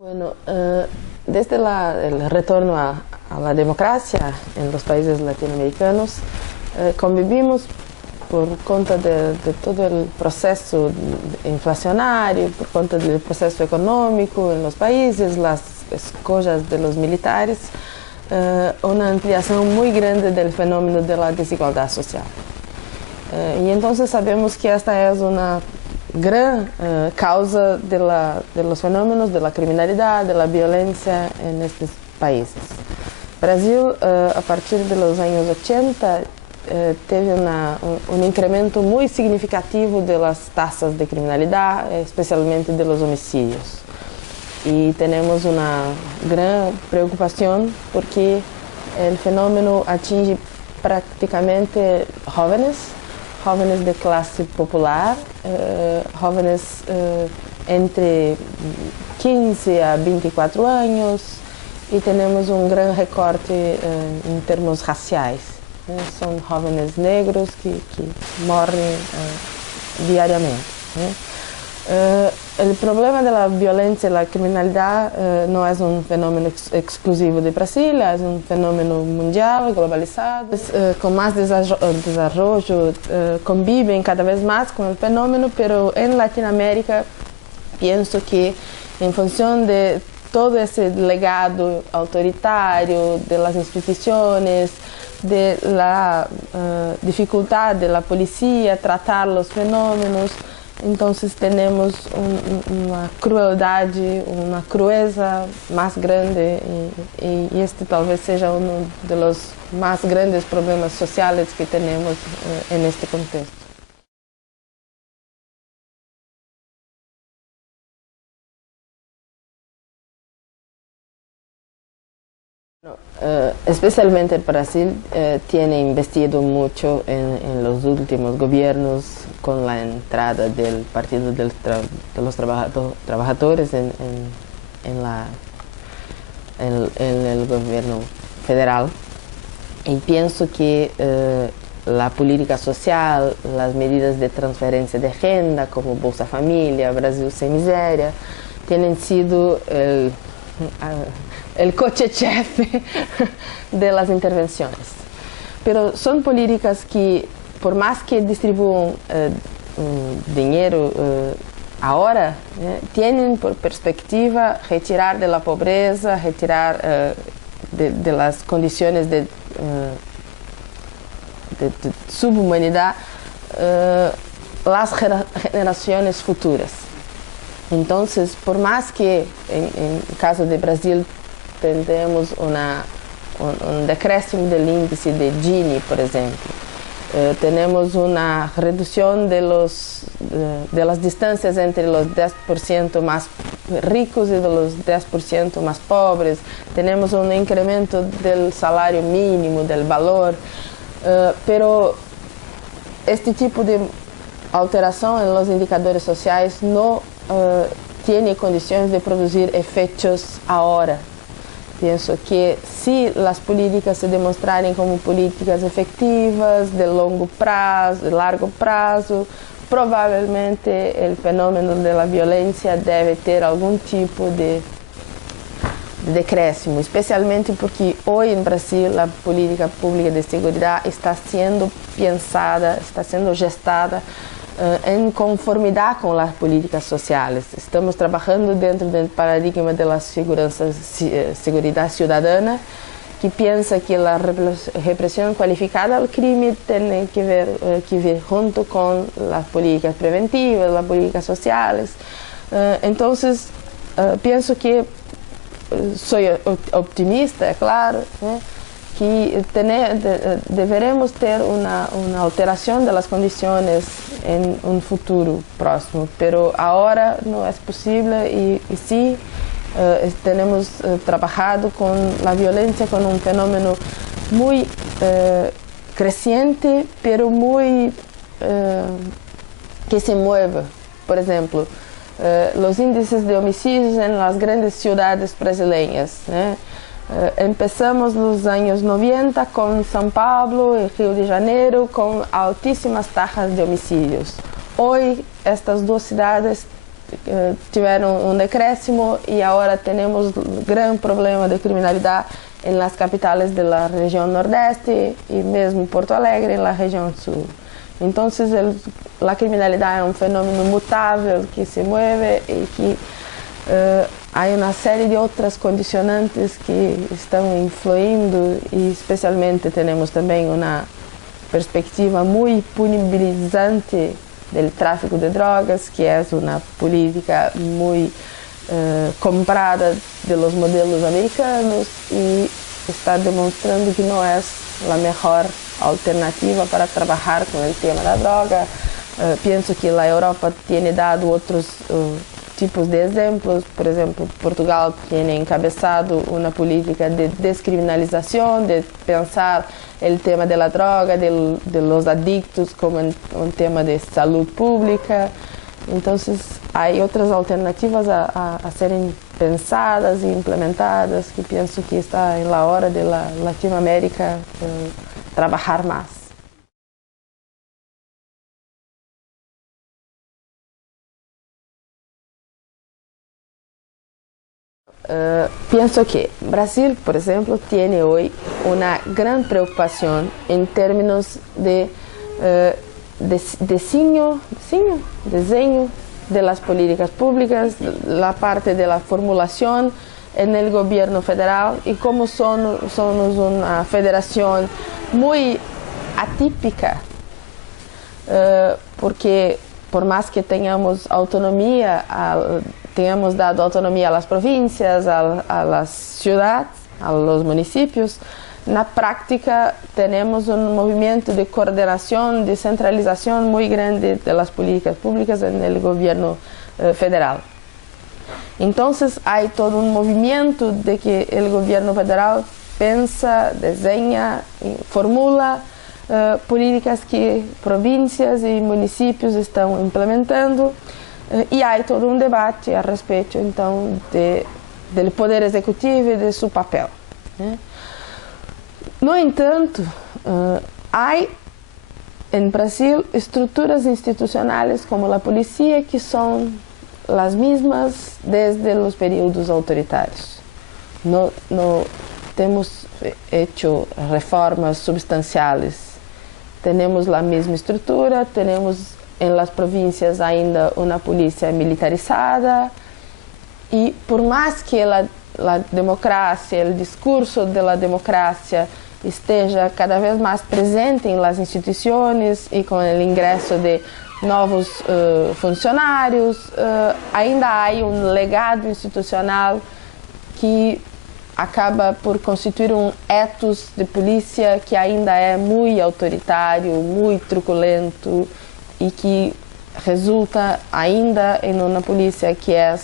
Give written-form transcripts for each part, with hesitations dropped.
Bueno, desde el retorno a la democracia en los países latinoamericanos, convivimos por conta de todo el proceso inflacionario, por conta del proceso económico en los países, las escollas de los militares, una ampliación muy grande del fenómeno de la desigualdad social. Y entonces sabemos que esta es una gran causa de los fenómenos de la criminalidad, de la violencia en estos países. Brasil, a partir de los años 80, teve un incremento muy significativo de las tasas de criminalidad, especialmente de los homicidios. Y tenemos una gran preocupación porque el fenómeno atinge prácticamente jóvenes de clase popular, jóvenes entre 15 a 24 años, y tenemos un gran recorte en términos raciais. Son jóvenes negros que morren diariamente. El problema de la violencia y la criminalidad no es un fenómeno exclusivo de Brasil, es un fenómeno mundial, globalizado. Con más desarrollo conviven cada vez más con el fenómeno, pero en Latinoamérica pienso que en función de todo ese legado autoritario de las instituciones, de la dificultad de la policía tratar los fenómenos, entonces tenemos una crueldad, una crueza más grande y este tal vez sea uno de los más grandes problemas sociales que tenemos en este contexto. Especialmente Brasil tiene investido mucho en los últimos gobiernos con la entrada del Partido de los Trabajadores en el gobierno federal, y pienso que la política social, las medidas de transferencia de renta como Bolsa Familia, Brasil Sem Miséria, tienen sido el coche-chefe de las intervenciones. Pero son políticas que, por más que distribuyan dinero ahora, tienen por perspectiva retirar de la pobreza, retirar de las condiciones de subhumanidad las generaciones futuras. Entonces, por más que en el caso de Brasil tendremos un decréscimo del índice de Gini, por ejemplo, tenemos una reducción de las distancias entre los 10% más ricos y de los 10% más pobres, tenemos un incremento del salario mínimo, del valor, pero este tipo de alteración en los indicadores sociales no tiene condiciones de producir efectos ahora. Pienso que si las políticas se demostrarem como políticas efectivas, de largo prazo, provavelmente o fenômeno da violência deve ter algum tipo de decréscimo, especialmente porque hoje em Brasil a política pública de segurança está sendo pensada, está sendo gestada em conformidade com as políticas sociais. Estamos trabalhando dentro do paradigma da segurança cidadana, que pensa que a repressão qualificada ao crime tem que ver junto com as políticas preventivas, as políticas sociais. Então, penso que sou optimista, é claro, que deveremos ter uma alteração das condições em um futuro próximo, pero agora não é possível e sim temos trabalhado com a violência como um fenômeno muito crescente, pero muito que se mueve. Por exemplo, os índices de homicídios em las grandes cidades brasileiras, Empezamos nos anos 90 com São Paulo e Rio de Janeiro com altíssimas taxas de homicídios. Hoje, estas duas cidades tiveram um decréscimo e agora temos grande problema de criminalidade nas capitais da região Nordeste e mesmo Porto Alegre, na região Sul. Então, a criminalidade é um fenômeno mutável que se move e que há uma série de outras condicionantes que estão influindo e especialmente temos também uma perspectiva muito punibilizante do tráfico de drogas, que é uma política muito comprada pelos modelos americanos e está demonstrando que não é a melhor alternativa para trabalhar com o tema da droga. Penso que a Europa tem dado outros tipos de exemplos. Por exemplo, Portugal tem encabeçado uma política de descriminalização, de pensar o tema da droga, de los adictos como um tema de saúde pública. Então, há outras alternativas a serem pensadas e implementadas que penso que está na hora de Latinoamérica trabalhar mais. Penso que Brasil, por exemplo, tem hoje uma grande preocupação em termos de desenho de las políticas públicas, la parte de la formulación en el gobierno federal y como somos una federación muy atípica, porque por más que tengamos autonomía, tenhamos dado autonomia às províncias, às cidades, aos municípios, na prática temos um movimento de coordenação, de centralização muito grande das políticas públicas no governo federal. Então, há todo um movimento de que o governo federal pensa, desenha, formula políticas que províncias e municípios estão implementando. E há todo um debate a respeito, então, do poder executivo e de seu papel. No entanto, há em Brasil estruturas institucionais como a polícia que são as mesmas desde os períodos autoritários. Não temos feito reformas substanciais. Temos a mesma estrutura, temos em las províncias ainda uma polícia militarizada e por mais que a democracia, o discurso da democracia esteja cada vez mais presente em las instituições e com o ingresso de novos funcionários, ainda há um legado institucional que acaba por constituir um ethos de polícia que ainda é muito autoritário, muito truculento e que resulta ainda em uma polícia que é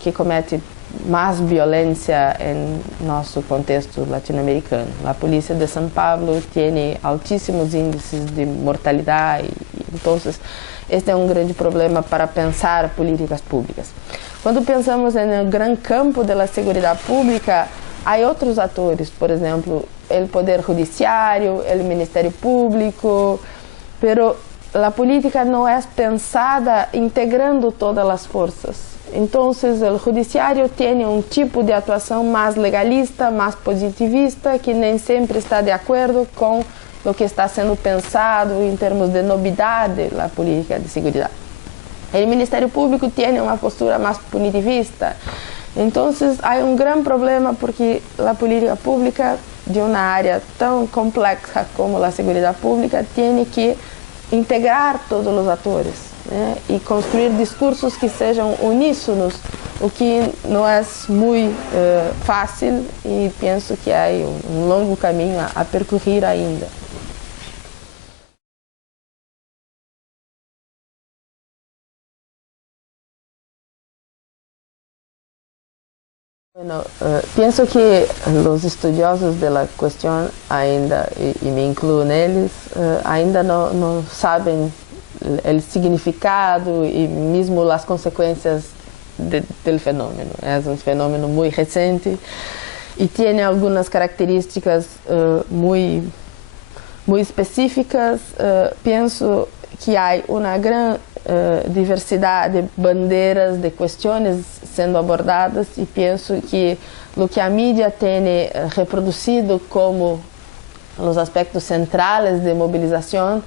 que comete mais violência em nosso contexto latino-americano. A polícia de São Paulo tem altíssimos índices de mortalidade, então este é um grande problema para pensar políticas públicas. Quando pensamos no grande campo da segurança pública, há outros atores, por exemplo, o Poder Judiciário, o Ministério Público, pero a política não é pensada integrando todas as forças. Então, o judiciário tem um tipo de atuação mais legalista, mais positivista, que nem sempre está de acordo com o que está sendo pensado em termos de novidade da política de segurança. O Ministério Público tem uma postura mais punitivista. Então, há um grande problema porque a política pública de uma área tão complexa como a segurança pública tem que integrar todos os atores, né? E construir discursos que sejam uníssonos, o que não é muito fácil e penso que há um longo caminho a percorrer ainda. Bueno, pienso que los estudiosos de la cuestión ainda, y me incluyo en ellos, ainda no saben el significado y mismo las consecuencias del fenómeno. Es un fenómeno muy reciente y tiene algunas características muy específicas. Pienso que hay una gran diversidad de banderas, de cuestiones sendo abordadas, y pienso que lo que a mídia tiene reproducido como los aspectos centrales de movilización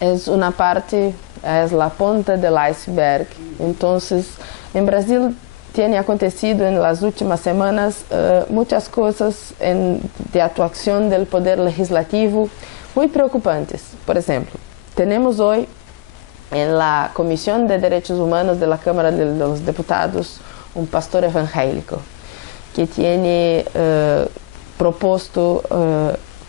es una parte, es la punta del iceberg. Entonces, en Brasil tiene acontecido en las últimas semanas muchas cosas de actuación del poder legislativo muy preocupantes. Por ejemplo, tenemos hoy en la Comisión de Derechos Humanos de la Cámara de los Diputados un pastor evangélico que tiene propuesto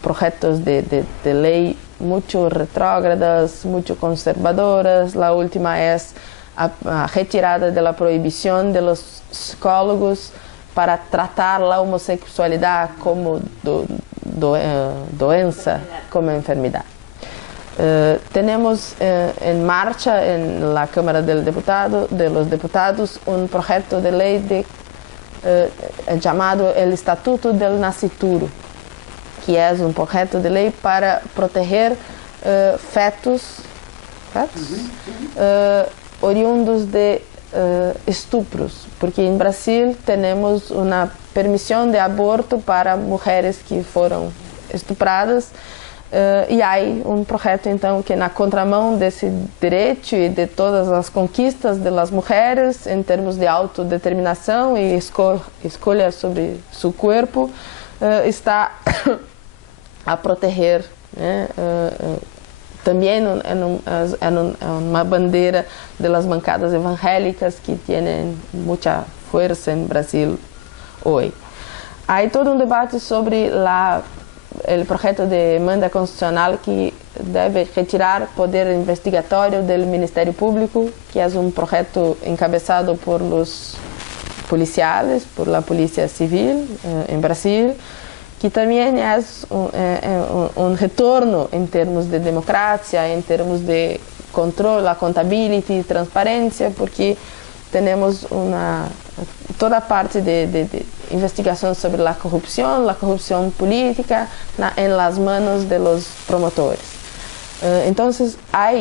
proyectos de ley mucho retrógradas, mucho conservadoras. La última es a retirada de la prohibición de los psicólogos para tratar la homosexualidad como doença, como enfermedad. Tenemos en marcha en la Cámara de los Diputados un proyecto de ley llamado el Estatuto del Nascituro, que es un proyecto de ley para proteger fetos oriundos de estupros, porque en Brasil tenemos una permisión de aborto para mujeres que fueron estupradas. E há um projeto, então, que na contramão desse direito e de todas as conquistas das mulheres em termos de autodeterminação e escolha sobre seu corpo, está a proteger, né? Também é uma bandeira das bancadas evangélicas que têm muita força em Brasil hoje. Há todo um debate sobre o projeto de emenda constitucional que deve retirar poder investigatório do Ministério Público, que é um projeto encabeçado por os policiais, por la Polícia Civil em Brasil, que também é um retorno em termos de democracia, em termos de controle, a contabilidade e transparência, porque temos toda a parte de investigação sobre a corrupção política em las manos de los promotores. Então, há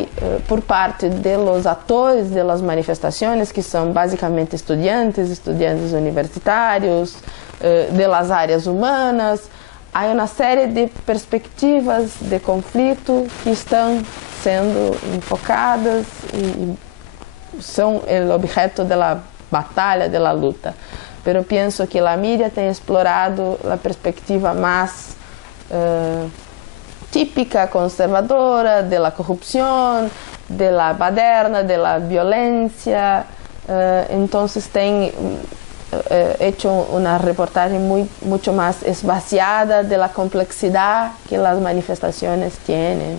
por parte de los atores de las manifestações, que são basicamente estudantes universitários, de las áreas humanas, há uma série de perspectivas de conflito que estão sendo enfocadas e são o objeto da batalha, da luta. Pero penso que a mídia tem explorado a perspectiva mais típica, conservadora, da corrupção, da baderna, da violência. Então, tem hecho uma reportagem muito mais esvaziada da complexidade que as manifestações têm.